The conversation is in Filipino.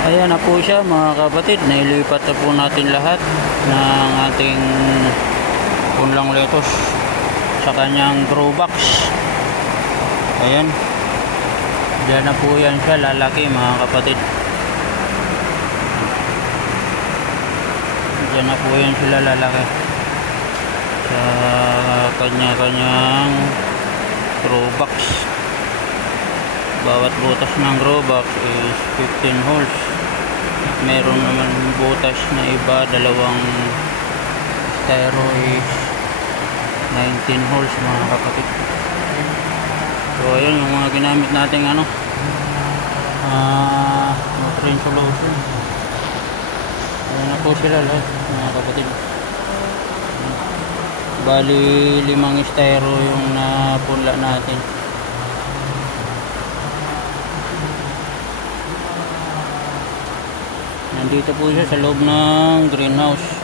Ayan na po siya mga kapatid. Nailipat na po natin lahat ng ating punlang lettuce sa kanyang grow box. Ayan. Diyan na po yan siya lalaki mga kapatid. Diyan na po yan sila lalaki sa kanya-kanyang grow box. Bawat butas ng grow box is 15 holes. Meron naman butas na iba, dalawang styro is 19 holes mga kapatid. So ayun yung mga ginamit nating nutrient solution. Ayun na po sila lahat mga kapatid. Bali 5 styro yung napunla natin. Nandito po siya sa loob ng greenhouse.